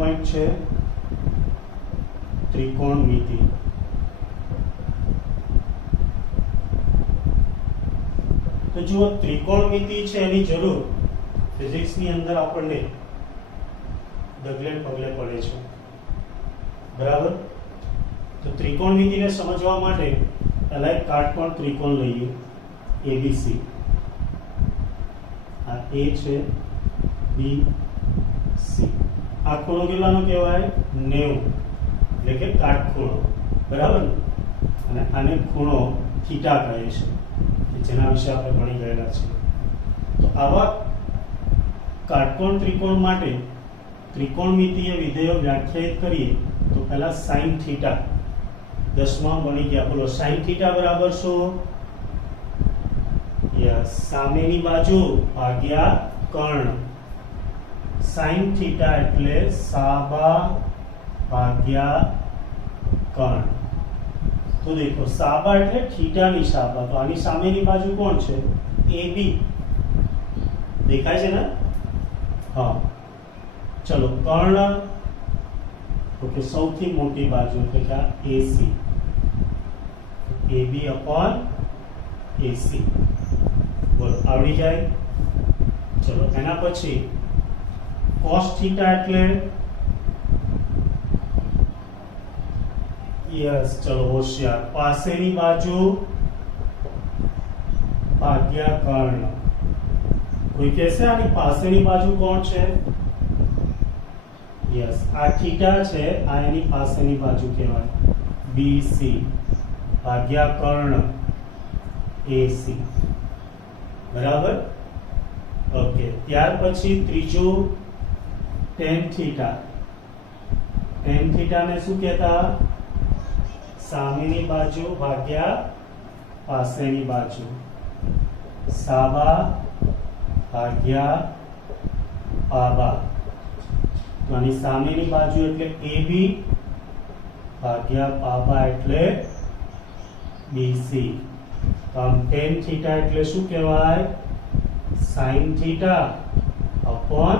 Point છે ત્રિકોણમિતિ. તો જુઓ ત્રિકોણમિતિ છે એની જરૂર ફિઝિક્સ ની અંદર આપણને ડગલે પગલે પડે છે, બરાબર. તો ત્રિકોણમિતિને સમજવા માટે પહેલા એક કાટકોણ ત્રિકોણ લઈએ એબીસી. આ એ છે, બી, સી. આ ખૂણો કેટલાનો કહેવાય? 90, એટલે કે કાટખૂણો, બરાબર ને. અને આને ખૂણો થીટા કહે છે, જેના વિશે આપણે ભણી ગયેલા છીએ. તો આવા કાટકોણ ત્રિકોણ માટે ત્રિકોણમિતિય વિધેયો વ્યાખ્યાયિત કરીએ તો પહેલા sin થીટા 10માં ભણી ગયા. બોલો sin થીટા બરાબર શું? યસ, સામેની બાજુ ભાગ્યા કર્ણ. sin થીટા એટલે સાબા ભાગ્યા કર્ણ. તો દેખો સાબા એટલે થીટાની સાબા, તો આની સામેની બાજુ કોણ છે? AB. દેખાય છે ને? હા. ચલો કર્ણ, તો કે સૌથી મોટી બાજુ એટલે કે AC. AB upon AC. બોલો આવડી જાય? ચલો એના પછી cos થીટા એટલે યસ, ચલો હોશિયાર, પાસેની બાજુ ભાગ્યા કર્ણ. કોઈ કહેશે આની પાસેની બાજુ કોણ છે? યસ, આ થીટા છે, આ એની પાસેની બાજુ કહેવાય, BC ભાગ્યા કર્ણ AC. બરાબર. ઓકે, ત્યાર પછી ત્રીજું tan થીટા. tan થીટા ને શું કહેતા? સામેની બાજુ ભાગ્યા પાસેની બાજુ, સાબા ભાગ્યા પાબા. તો આની સામેની બાજુ એટલે AB ભાગ્યા પાબા એટલે BC. તો આમ tan થીટા એટલે શું કહેવાય? sin theta upon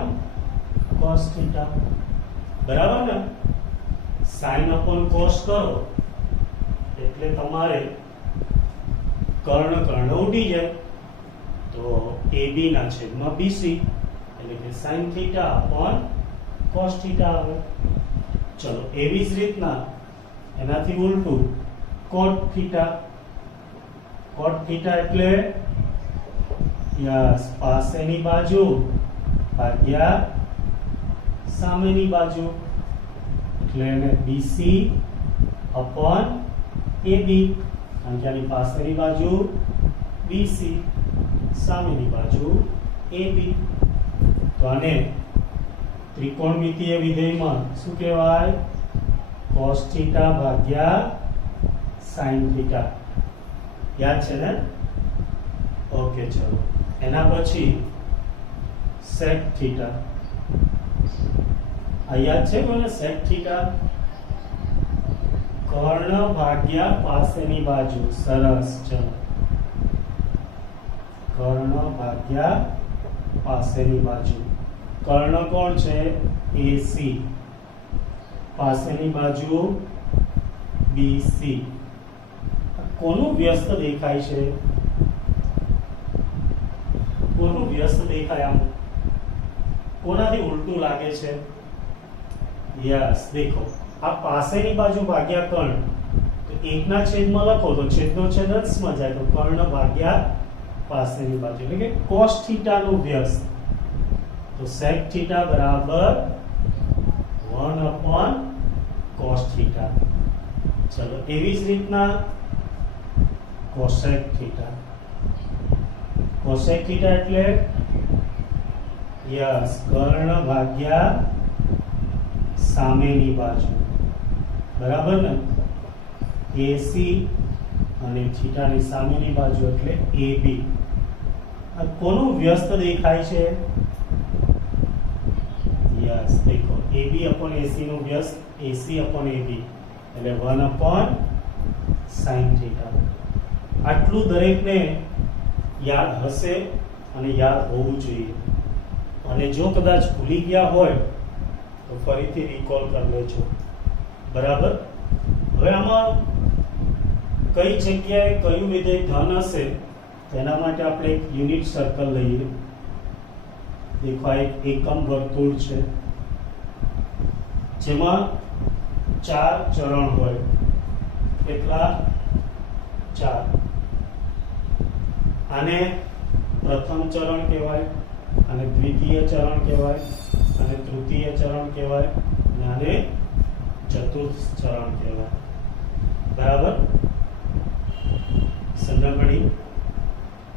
cos theta. બરાબર ને? sin upon cos કરો એટલે તમારે કર્ણ કર્ણ ઉડી જાય, તો AB ના છેદમાં BC એટલે કે sin theta upon cos theta આવે. ચલો એવી જ રીતના એનાથી ઉલટું cot થીટા. cot થીટા એટલે યસ, પાસેની બાજુ ભાગ્યા સામેની બાજુ એટલે એને BC upon AB. કારણ કે આની પાસેની બાજુ BC, સામેની બાજુ AB. તો આને ત્રિકોણમિતિય વિધેયમાં શું કહેવાય? cos થીટા ભાગ્યા sin થીટા. યાદ છે ને? ઓકે, ચલો એના પછી sec થીટા. આ યાદ છે કોને? sec થીટા કર્ણ ભાગ્યા પાસેની બાજુ. સરસ. ચલો કર્ણ ભાગ્યા પાસેની બાજુ. કર્ણ કોણ છે? AC. પાસેની બાજુ BC. કોનું વ્યસ્ત દેખાય છે? કોનું વ્યસ્ત દેખાય? આમ કોનાથી ઉલટું લાગે છે? યસ, દેખો આ પાસેની બાજુ ભાગ્યા કર્ણ, તો એકના છેદમાં લખો તો છેદનો છેદ અંશમાં જાય, તો કર્ણ ભાગ્યા પાસેની બાજુ એટલે કે cos થીટા નું વ્યસ્ત. તો sec થીટા બરાબર 1 upon cos થીટા. ચલો એવી જ રીતના cosec થીટા. cosec થીટા એટલે યસ, કર્ણ ભાગ્યા સામેની બાજુ. બરાબર ને? AC અને થીટાની સામેની બાજુ એટલે AB. આ કોનું વ્યસ્ત દેખાય છે? યસ, દેખો AB upon AC નું વ્યસ્ત AC upon AB એટલે 1 upon sin થીટા. આટલું દરેકને યાદ હશે અને યાદ હોવું જોઈએ. અને જો કદાચ ભૂલી ગયા હોય તો ફરીથી રિકોલ કરી લેજો, બરાબર. હવે આમાં કઈ જગ્યાએ કયું વિધેય ધન હશે તેના માટે આપણે એક યુનિટ સર્કલ લઈએ. દેખો આ એક એકમ વર્તુળ છે જેમાં 4 ચરણ હોય. કેટલા? 4. આને પ્રથમ ચરણ કહેવાય, અને દ્વિતીય ચરણ કહેવાય, અને તૃતીય ચરણ કહેવાય, અને આને ચતુર્થ ચરણ કહેવાય, બરાબર. સમજણ પડી?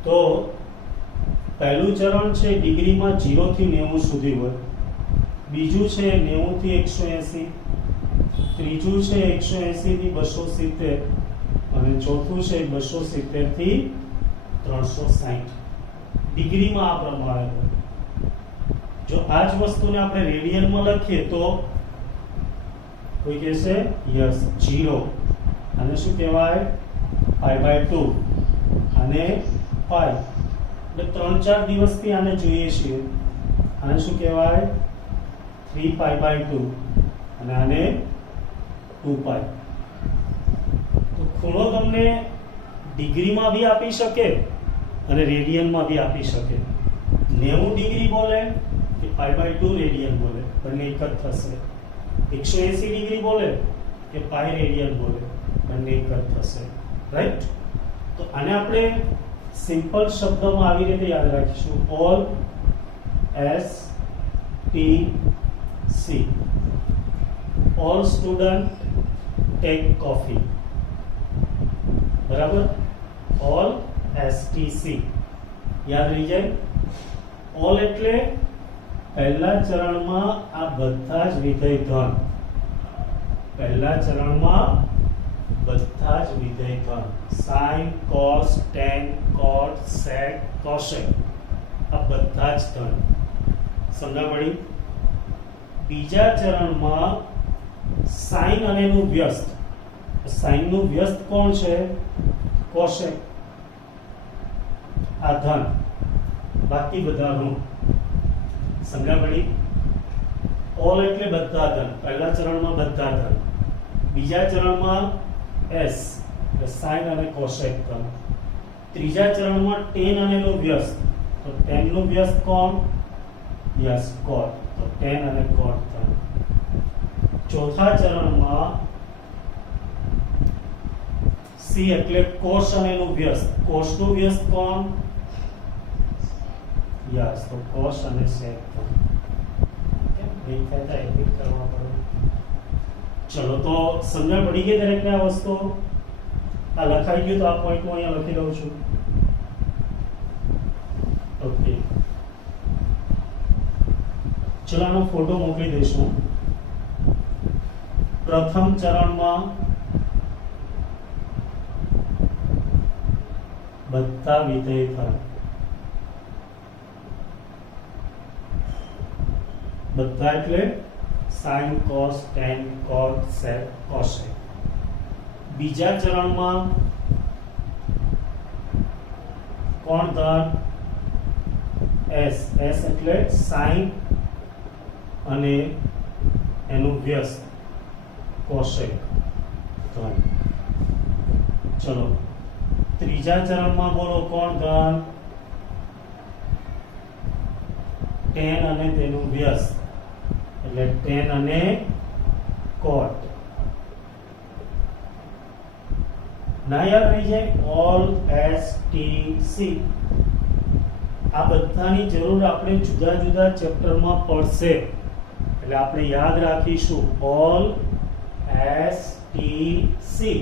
તો પહેલું ચરણ છે ડિગ્રીમાં 0 થી 90 સુધી હોય, બીજું છે 90 થી 180, ત્રીજું છે 180 થી 270, અને ચોથું છે 270 થી 360. ડિગ્રીમાં આ પ્રમાણે હોય. જો આ જ વસ્તુને આપણે રેડિયનમાં લખીએ તો કોઈ કહેશે યસ 0. આને શું કહેવાય? π/2. અને પાઈ. એટલે 3-4 દિવસથી આને જોઈએ છીએ. આને શું કહેવાય? 3π/2. અને આને 2π. તો ખૂણો તમને ડિગ્રીમાં બી આપી શકે અને રેડિયનમાં બી આપી શકે. 90 ડિગ્રી બોલે કે π/2 રેડિયન બોલે, બંને એક જ થશે. 180 ડિગ્રી બોલે કે પાઈ રેડિયન બોલે, બંને એક જ થશે, રાઈટ. તો આને આપણે સિમ્પલ શબ્દમાં આવી રીતે યાદ રાખીશું: all S T C. All student take coffee, બરાબર. ઓલ એસટીસી યાદ રહી જાય. ઓલ એટલે પહેલા ચરણમાં આ બધા જ વિધેય ધન. પહેલા ચરણમાં બધા જ વિધેય ધન. સાઇન, કોસ, ટેન, કોટ, સેક, કોસેક, આ બધા જ ધન. સમજણ પડી? બીજા ચરણમાં સાઇન અને એનું વ્યસ્ત. સાઇન નું વ્યસ્ત કોણ છે? કોસેક. આ ધન, બાકી બધા ઋણ. સમજણ પડી? ઓલ એટલે બધા ધન. પહેલા ચરણમાં બધા ધન, બીજા ચરણમાં એસ એટલે સાઇન અને કોસેક ધન, ત્રીજા ચરણમાં ટેન અને એનું વ્યસ્ત. તો ટેન નું વ્યસ્ત કોણ? યસ કોટ. તો ટેન અને કોટ ધન. ચોથા ચરણમાં સી એટલે કોસ અને એનું વ્યસ્ત. કોસ નું વ્યસ્ત કોણ? યસ, તો કોસ અને સેક ધન. એડિટ કરવા પડે. ચલો, તો સમજણ પડી ગઈ દરેકને આ વસ્તુ? આ લખાઈ ગયું તો આ પોઈન્ટ હું અહીંયા લખી દઉં છું. ઓકે, ચલો આનો ફોટો મોકલી દઈશું. પ્રથમ ચરણમાં બધા વિધેય ધન. બધા એટલે સાઇન, કોસ, ટેન, કોટ, સેક, કોસેક. બીજા ચરણમાં કોણ ધન? એસ. એસ એટલે સાઇન અને એનું વ્યસ્ત કોસેક ધન. ચલો, ત્રીજા ચરણમાં બોલો કોણ ધન? ટેન અને તેનું વ્યસ્ત એટલે ટેન અને કોટ. ના યાદ રહી જાય? All S T C. આ બધાની જરૂર આપણે જુદા જુદા ચેપ્ટરમાં પડશે, એટલે આપણે યાદ રાખીશું. ઓલ એસ ટી સી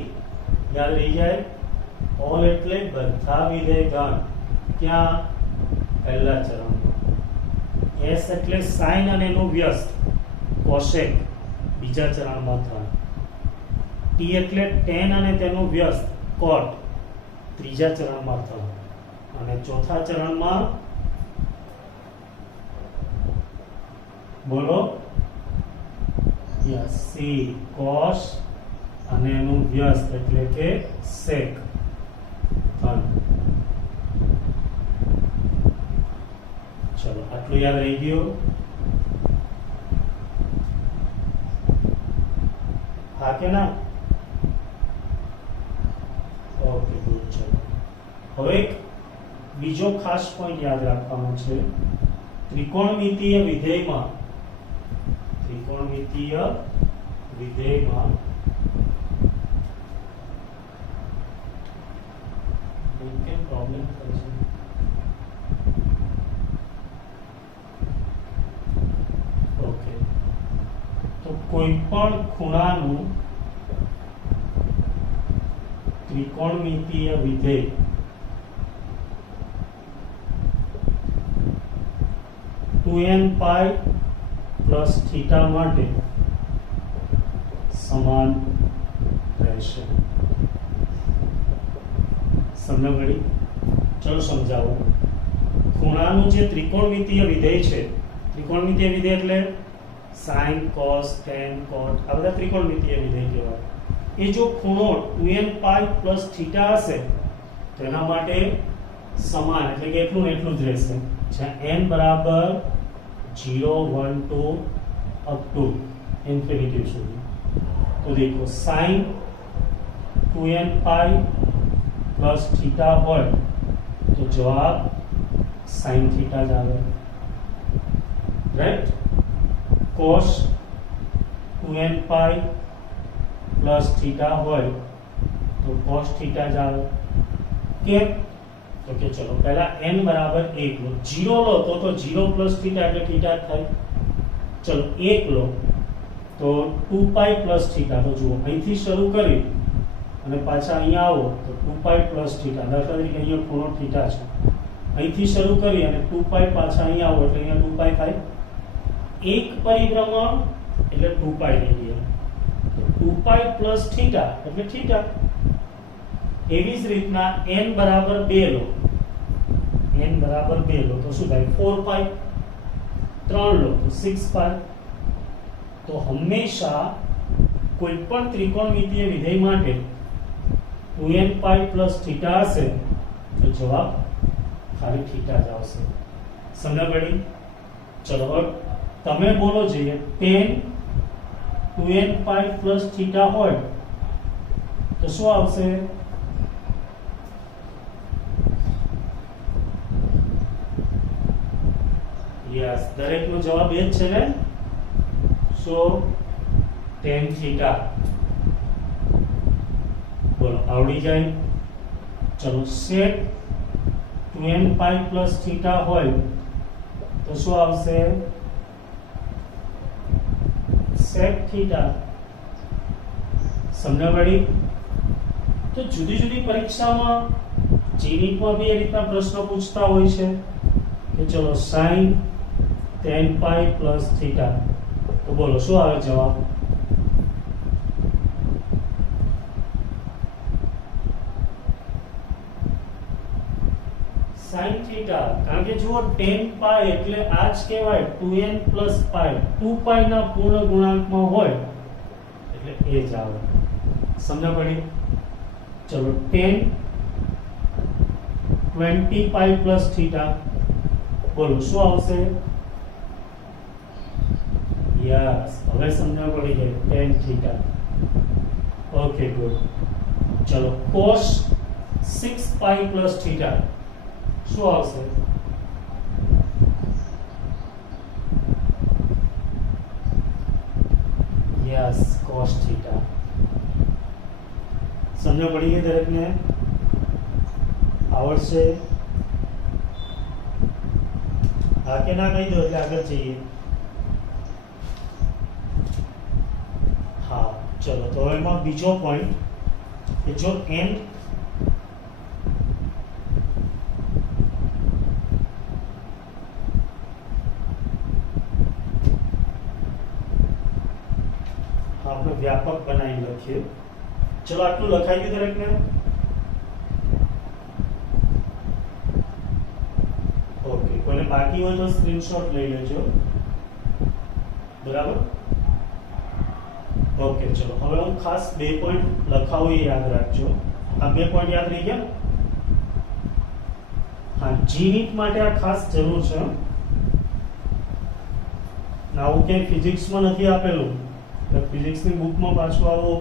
યાદ રહી જાય. ઓલ એટલે બધા વિધેય ધન. ક્યાં? પહેલા ચરણમાં. એસ એટલે સાઇન અને એનું વ્યસ્ત કોસેક, બીજા ચરણમાં ધન. ટી એટલે ટેન અને તેનું વ્યસ્ત કોટ, ત્રીજા ચરણમાં ધન. અને ચોથા ચરણમાં બોલો યસ સી કોસ અને એનું વ્યસ્ત એટલે કે સેક ધન. ચલો, આટલું યાદ રહી ગયું. કે ના? Okay good. ચલો હવે એક બીજો ખાસ પોઈન્ટ યાદ રાખવાનો છે. ત્રિકોણમિતીય વિધેયમાં પ્રોબ્લેમ થાય છે. ઓકે, તો કોઈ પણ ખૂણાનું ત્રિકોણમિતીય વિધેય two n pi plus theta માટે સમાન રહેશે. સમજ પડી? ચલો સમજાવો. ખૂણાનું જે ત્રિકોણમિતીય વિધેય છે, ત્રિકોણમિતીય વિધેય એટલે સાઇન, કોસ, ટેન, કોટ, આ બધા ત્રિકોણમિતીય વિધેય કહેવાય. એ જો ખૂણો 2n પાઈ પ્લસ થીટા હશે તો એના માટે સમાન એટલે કે એટલું ને એટલું જ રહેશે. જ્યાં n બરાબર 0, 1, 2 અપ ટુ ઇન્ફિનિટી સુધી. તો દેખો સાઇન 2n પાઈ પ્લસ થીટા હોય તો જવાબ સાઇન થીટા જ આવે, રાઈટ? કોસ 2n પાઈ પ્લસ થીટા હોય તો કોસ થીટા જ આવે. કેમ? તો કે ચલો પહેલા n બરાબર 1 લો. 0 લો તો 0 પ્લસ થીટા એટલે થીટા જ થાય. ચલો 1 લો તો 2 પાઈ પ્લસ થીટા. તો જુઓ અહીંથી શરૂ કરી અને પાછા અહીંયા આવો તો 2 પાઈ પ્લસ થીટા. દાખલા તરીકે અહીંયા ખૂણો થીટા છે, અહીંથી શરૂ કરી અને 2 પાઈ પાછા અહીંયા આવો એટલે અહીંયા 2 પાઈ થાય. એક પરિભ્રમણ એટલે 2 પાઈ રેડિયન. 2 પાઈ પ્લસ થીટા એટલે થીટા. એવી જ રીતના n બરાબર 2 લો. n બરાબર 2 લો તો શું થાય? 4 પાઈ. 3 લો તો 6 પાઈ. તો હંમેશા કોઈ પણ ત્રિકોણમિતીય વિધેય માટે 2n પાઈ પ્લસ થીટા હશે તો જવાબ ખાલી થીટા જ આવશે. સમજ પડી? ચલો હવે તમે બોલો જોઈએ tan 2n પાઈ પ્લસ થીટા હોય તો શું આવશે? યસ, દરેકનો જવાબ એ જ છે ને. સો tan થીટા. બોલો આવડી જાય? ચલો sec 2n પાઈ પ્લસ થીટા હોય તો શું આવશે? sec theta. સમજ પડી? તો જુદી જુદી પરીક્ષામાં જીનીટમાં બી એ રીતના પ્રશ્નો પૂછતા હોય છે કે ચલો sin tan પાઈ પ્લસ થીટા. તો બોલો શું આવે જવાબ? sin theta. કારણ કે જુઓ tan પાઈ એટલે આ જ કહેવાય 2n પ્લસ પાઈ. 2 પાઈ ના પૂર્ણ ગુણાંકમાં હોય એટલે એ જ આવે. સમજ પડી? ચલો tan 20 પાઈ પ્લસ થીટા. બોલો શું આવશે? યસ, હવે સમજણ પડી ગઈ. tan theta. Okay good. ચલો cos 6 પાઈ પ્લસ થીટા શું આવશે? Yes, cos theta. સમજ પડી ગઈ દરેકને? આવડશે? હા કે ના કહી દો એટલે આગળ જઈએ. હા ચલો, તો એમાં બીજો પોઈન્ટ કે જો n આપણે વ્યાપક બનાવી લખીએ. ચલો આટલું લખાઈ ગયું દરેકને? ઓકે, કોઈને બાકી હોય તો સ્ક્રીનશોટ લઈ લેજો. બરાબર? ઓકે ચલો, હવે હું ખાસ 2 પોઈન્ટ લખાવું એ યાદ રાખજો. આ 2 પોઈન્ટ યાદ રહી ગયા? હા, જીનીટ માટે આ ખાસ જરૂર છે. આવું ક્યાંય ફિઝિક્સમાં નથી આપેલું એટલે ફિઝિક્સની બુકમાં પાછું આવો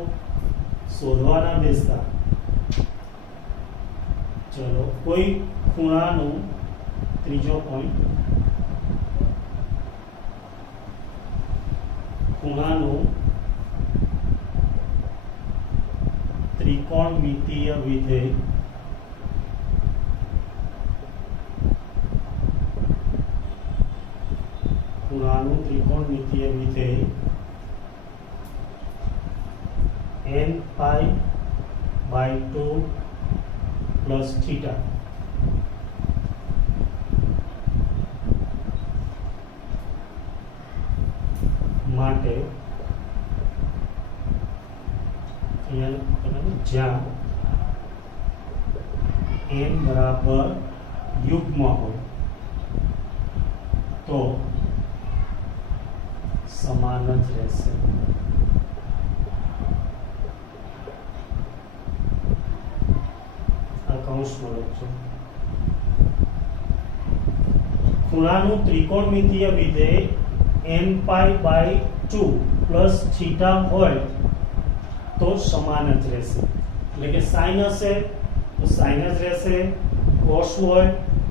શોધવાના બેસતા. ચલો કોઈ ખૂણાનું ત્રીજો પોઈન્ટ, ખૂણાનું ત્રિકોણમિતીય વિધેય n pi by 2 plus theta માટે જ્યાં n બરાબર યુગ્મ હોય તો સમાન જ રહેશે. કૌંસમાં લખજો. ખૂણાનું ત્રિકોણમિતીય વિધેય n pi by 2 plus theta હોય તો સમાન જ રહેશે. એટલે કે sin હશે તો sin જ રહેશે, cos હોય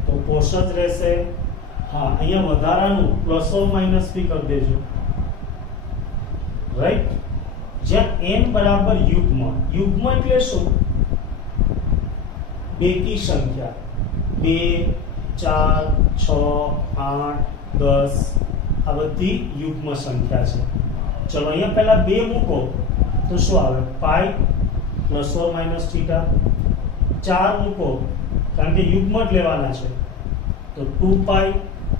તો cos જ રહેશે. હા, અહીંયા વધારાનું પ્લસ ઓર માઇનસ બી કરી દેજો, રાઈટ. જ્યાં n બરાબર યુગ્મ, યુગ્મ એટલે શું? બેકી સંખ્યા, 2 4 6 8 10 આ બધી યુગ્મ સંખ્યા છે. ચલો અહીંયા પહેલા 2 મૂકો તો શું આવે? Pi plus or minus theta. 4 મૂકો કારણ કે યુગ્મ જ લેવાના છે તો 2 pi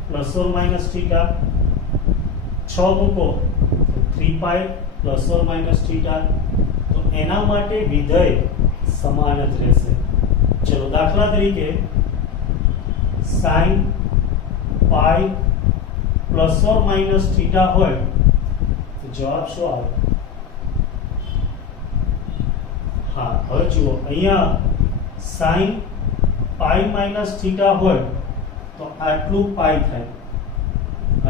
plus or minus theta. 6 મૂકો તો 3 pi plus or minus theta. તો એના માટે વિધેય સમાન જ રહેશે. ચલો દાખલા તરીકે sin pi plus or minus theta હોય તો જવાબ શું આવે? હા, હવે જુઓ અહીંયા sin પાઈ માઇનસ થીટા હોય તો આટલું પાઈ થાય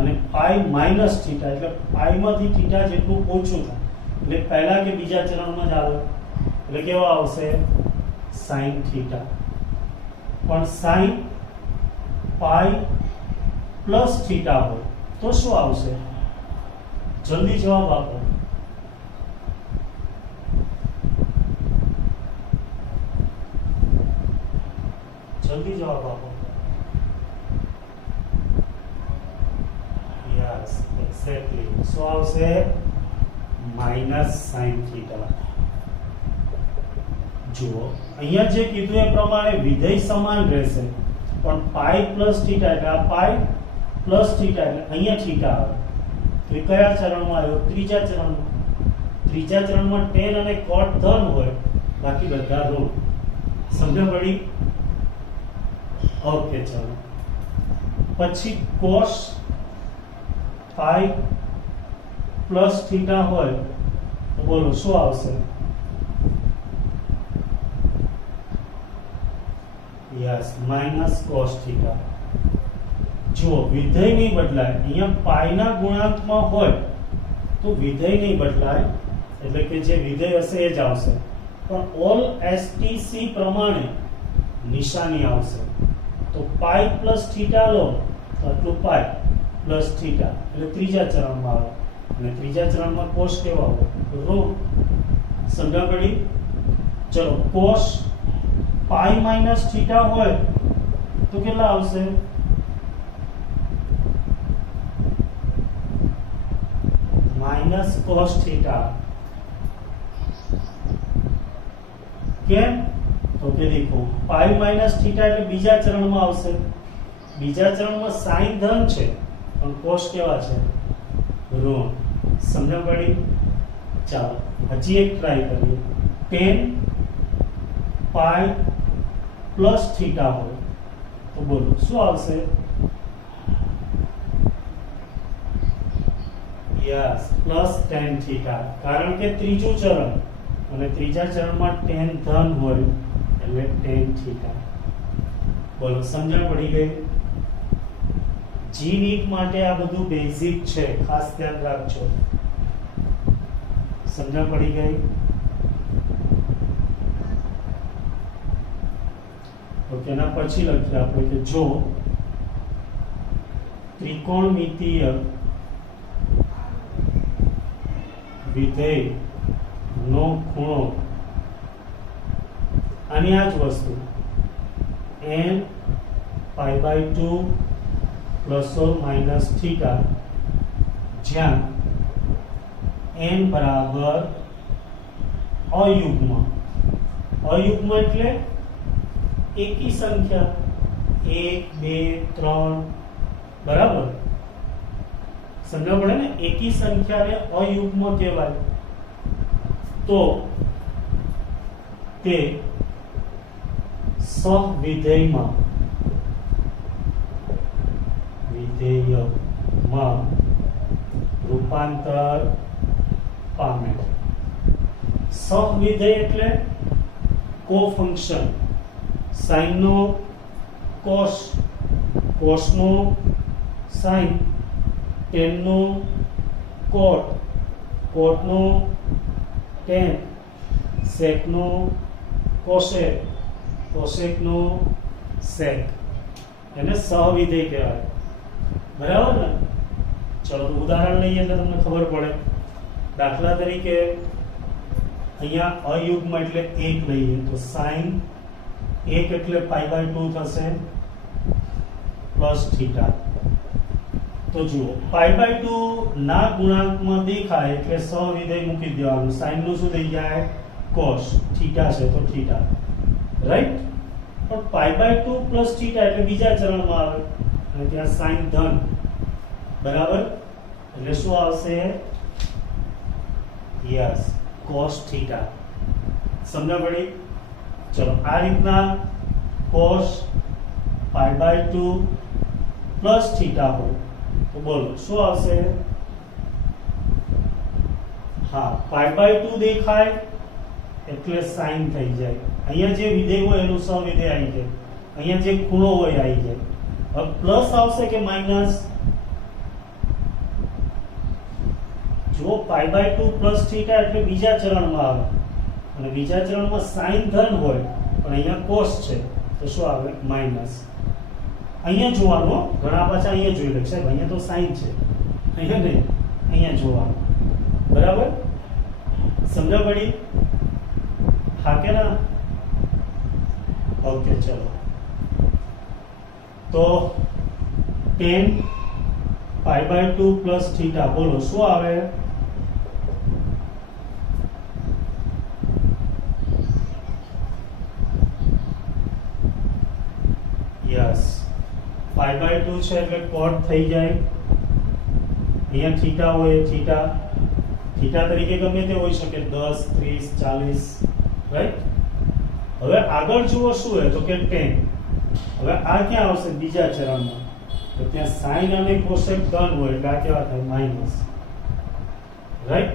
અને પાઈ માઇનસ થીટા એટલે પાઈમાંથી થીટા જેટલું ઓછું થાય એટલે પહેલા કે બીજા ચરણમાં જ આવે એટલે કેવા આવશે? sin theta. પણ sin પાઈ પ્લસ થીટા હોય તો શું આવશે? જલ્દી જવાબ આપો. જલ્દી જવાબ આપો. Yes, exactly. શું આવશે? Minus sin theta. જુઓ અહીંયા જે કીધું એ પ્રમાણે વિધેય સમાન રહેશે પણ પાઈ પ્લસ થીટા એટલે આ પાઈ પ્લસ થીટા એટલે અહીંયા થીટા આવે તો એ કયા ચરણમાં આવ્યો? ત્રીજા ચરણમાં. ત્રીજા ચરણમાં tan અને cot ધન હોય, બાકી બધા ઋણ. સમજ પડી? ઓકે, ચલો પછી cos પાઈ પ્લસ થીટા હોય તો બોલો શું આવશે? Yes, minus cos theta. જો વિધેય નહીં બદલાય, અહીંયા પાઈના ગુણાંકમાં હોય તો વિધેય નહીં બદલાય એટલે કે જે વિધેય હશે એ જ આવશે પણ ઓલ એસટીસી પ્રમાણે નિશાની આવશે. તો પાઈ પ્લસ થીટા લો તો આટલું પાઈ પ્લસ થીટા એટલે ત્રીજા ચરણમાં આવે અને ત્રીજા ચરણમાં cos કેવા હોય? ઋણ. સમજા પડી? ચલો cos પાઈ માઇનસ થીટા હોય તો કેટલા આવશે? Minus cos theta. કેમ? તો કે દેખો પાઈ માઇનસ થીટા એટલે બીજા ચરણમાં આવશે. બીજા ચરણમાં sin ધન છે પણ cos કેવા છે? ઋણ. સમજ પડી? ચાલો હજી એક ટ્રાય કરીએ. tan પાઈ પ્લસ થીટા હોય તો બોલો શું આવશે? Yes, plus tan theta. કારણ કે ત્રીજું ચરણ અને ત્રીજા ચરણમાં tan ધન હોય એટલે tan થીટા. બોલો સમજણ પડી ગઈ? જી નીટ માટે આ બધું બેઝિક છે, ખાસ ધ્યાન રાખજો. સમજણ પડી ગઈ? ઓકે, એના પછી લખીએ આપણે કે જો ત્રિકોણમિતીય વિધેય નો ખૂણો આની આ જ વસ્તુ n π/2 ± θ જ્યાં n બરાબર અયુગ્મ એટલે એકી સંખ્યા 1 2 3 બરાબર સમજવા પડે ને એકી સંખ્યાને અયુગ્મ કહેવાય તો તે સહવિધેયમાં રૂપાંતર પામે. સહવિધેય એટલે કોફંક્શન, સાઇન નો કોસ, કોસ નો સાઇન, ટેન નો કોટ, કોટ નો ટેન, સેક નો કોસેક, કોસેક નો સેક, એને સહવિધેય કહેવાય. બરાબર ને? ચલો તો ઉદાહરણ લઈએ એટલે તમને ખબર પડે. દાખલા તરીકે અહીંયા અયુગ્મ એટલે 1 લઈએ તો sin 1 એટલે π/2 થશે પ્લસ થીટા. તો જુઓ π/2 ના ગુણાંકમાં દેખાય એટલે સહવિધેય મૂકી દેવાનું. sin નું શું થઈ જાય? cos. થીટા છે તો થીટા, રાઈટ? પણ π/2 પ્લસ થીટા એટલે બીજા ચરણમાં આવે અને ત્યાં sin ધન, બરાબર? એટલે શું આવશે? Yes, cos theta. સમજ પડી? ચલો આ રીતના cos π/2 પ્લસ થીટા હોય તો બોલો શું આવશે? હા, π/2 દેખાય એટલે sin થઈ જાય. અહીંયા જે વિધેય હોય એનું સહવિધેય આવી જાય. અહીંયા જે ખૂણો હોય આવી જાય. હવે પ્લસ આવશે કે માઈનસ? જો π/2 પ્લસ થીટા એટલે બીજા ચરણમાં આવે અને બીજા ચરણમાં sin ધન હોય પણ અહીંયા cos છે તો શું આવે? માઈનસ. અહીંયા જોવાનું, ઘણા પાછા અહીંયા જોઈ લે સાહેબ અહીંયા તો sin છે, અહીંયા નહીં, અહીંયા જોવાનું. બરાબર? સમજ પડી? હા કે ના? ઓકે, ચલો તો tan π/2 પ્લસ થીટા બોલો શું આવે? યસ, π/2 છે એટલે cot થઈ જાય. અહીંયા થીટા હોય થીટા, થીટા તરીકે ગમે તે હોઈ શકે 10 30 40, રાઈટ? હવે આગળ જુઓ શું હોય તો કે tan. હવે આ ક્યાં આવશે? બીજા ચરણમાં. તો ત્યાં sin અને cosec ધન હોય એટલે આ કેવા થાય? Minus, right?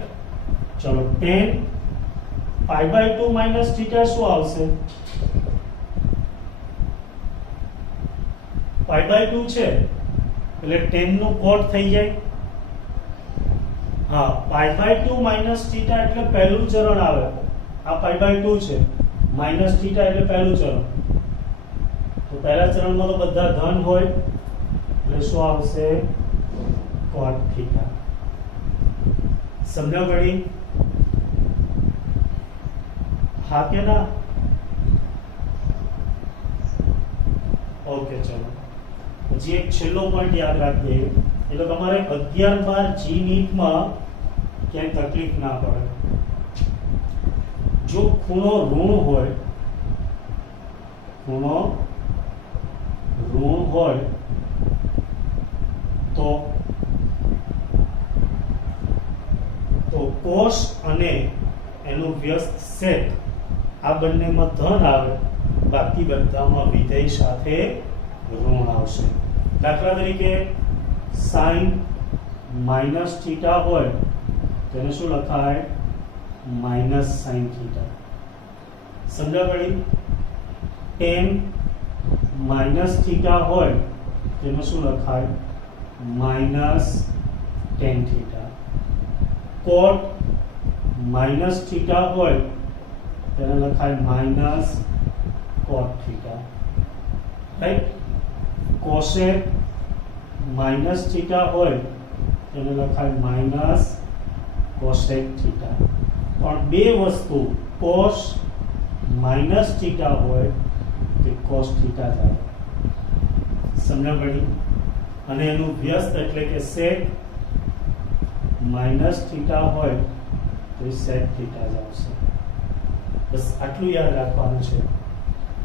ચલો tan π/2 માઈનસ થીટા શું આવશે? π/2 છે એટલે tan નું cot થઈ જાય. હા, π/2 માઈનસ થીટા એટલે પહેલું ચરણ આવે. આ π/2 છે, માઈનસ થીટા એટલે પહેલું ચરણ. તો પહેલા ચરણમાં તો બધા ધન હોય એટલે શું આવશે? cot theta. સમજ્યા પડી? હા કે ના? ઓકે, ચલો પછી એક છેલ્લો પોઈન્ટ યાદ રાખીએ એટલે તમારે 11-12 જી નીટમાં ક્યાંય તકલીફ ના પડે. જો ખૂણો ઋણ હોય, ખૂણો ઋણ હોય તો કોષ અને એનું વ્યસ્ત સેક આ બંનેમાં ધન આવે, બાકી બધામાં વિધેય સાથે ઋણ આવશે. દાખલા તરીકે sin માઈનસ થીટા હોય તેને શું લખાય? Minus sin theta. સમજા પડી? tan માઈનસ થીટા હોય તેને શું લખાય? Minus tan theta. cot minus theta હોય તેને લખાય minus cot theta, right. Cosec minus theta હોય તેને લખાય માઇનસ કોસેક થીટા. પણ બે વસ્તુ કોસ માઇનસ થીટા હોય તે કોસ થીટા થાય. સમજણ પડી? અને એનું વ્યસ્ત એટલે કે સેક માઇનસ થીટા હોય તો સેક થીટા જ આવશે. બસ આટલું યાદ રાખવાનું છે.